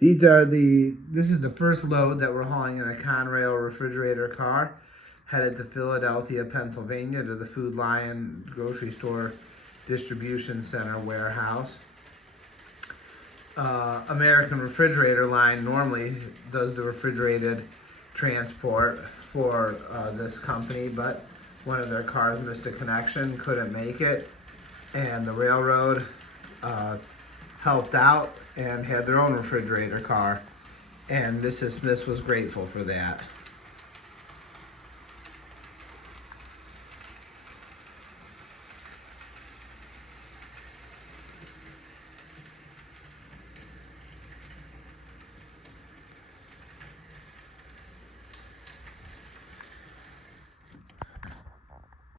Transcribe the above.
This is the first load that we're hauling in a Conrail refrigerator car, headed to Philadelphia, Pennsylvania, to the Food Lion grocery store distribution center warehouse. American Refrigerator Line normally does the refrigerated transport for this company, but one of their cars missed a connection, couldn't make it, and the railroad uh, helped out and had their own refrigerator car, and Mrs. Smith was grateful for that.